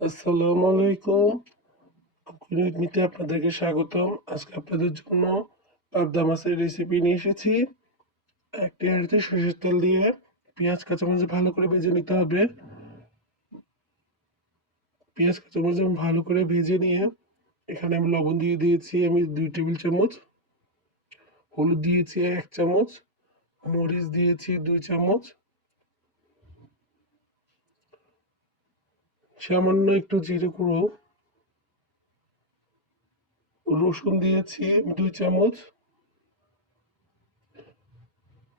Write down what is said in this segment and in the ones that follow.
আসসালামু আলাইকুম। Cooking with মিতে আপনাদেরকে স্বাগতম। আজকে আপনাদের জন্য পাবদা মাছের রেসিপি নিয়ে এসেছি। একটি হাঁড়িতে সরিষার তেল দিয়ে পেঁয়াজ কাঁচামরিচ ভালো করে ভেজে নিতে হবে। পেঁয়াজ কাঁচামরিচ আমি ভালো করে ভেজে নিয়ে এখানে আমি লবণ দিয়ে দিয়েছি আমি 2 টেবিল চামচ, হলুদ দিয়েছি 1 চামচ, মরিচ দিয়েছি 2 চামচ, সামান্য একটু জিরে গুঁড়ো, রসুন দিয়েছি 2 চামচ,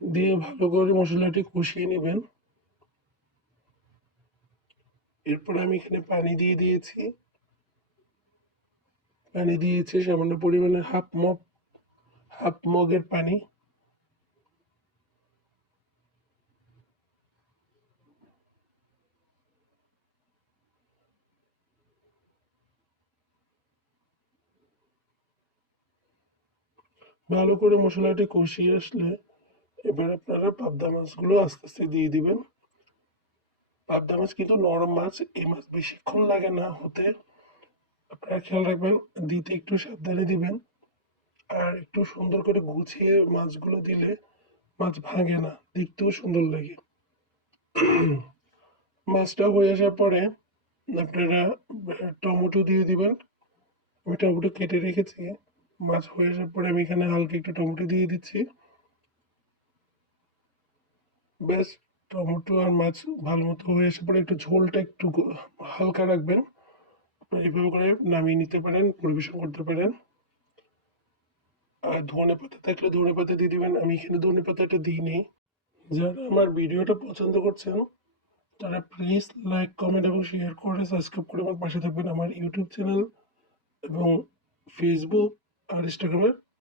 দিয়ে ভালো করে মশলাটি কষিয়ে নেবেন। এরপর আমি এখানে পানি দিয়ে দিয়েছি। পানি দিয়েছি সামান্য পরিমাণে হাফ মগের পানি। ভালো করে মশলাটি কষিয়ে আসলে এবার আপনারা পাবদা মাছগুলো আস্তে আস্তে দিয়ে দিবেন। পাবদা মাছ কিন্তু নরম মাছ, এই মাছ বেশিক্ষণ লাগে না হতে। আপনারা খেয়াল রাখবেন, দিতে একটু সাবধানে দিবেন। আর একটু সুন্দর করে গুছিয়ে মাছগুলো দিলে মাছ ভাঙে না, দেখতেও সুন্দর লাগে। মাছটা হয়ে আসার পরে আপনারা টমেটো দিয়ে দিবেন। আমি টমেটো কেটে রেখেছি। মাছ হয়ে আসার পরে আমি এখানে হালকা একটু টমেটো দিয়ে দিচ্ছি। ব্যাস, টমেটো আর মাছ ভালো মতো হয়ে আসার পরে একটু ঝোলটা একটু হালকা রাখবেন। আপনারা এভাবে করে নামিয়ে নিতে পারেন, পরিবেশন করতে পারেন। আর ধনে পাতা থাকলে ধনে পাতা দিয়ে দিবেন, আমি এখানে ধনে পাতাটা দিইনি। যারা আমার ভিডিওটা পছন্দ করছেন তারা প্লিজ লাইক, কমেন্ট এবং শেয়ার করে সাবস্ক্রাইব করে আমার পাশে থাকবেন। আমার ইউটিউব চ্যানেল এবং ফেসবুক আর ইনস্টাগ্রামের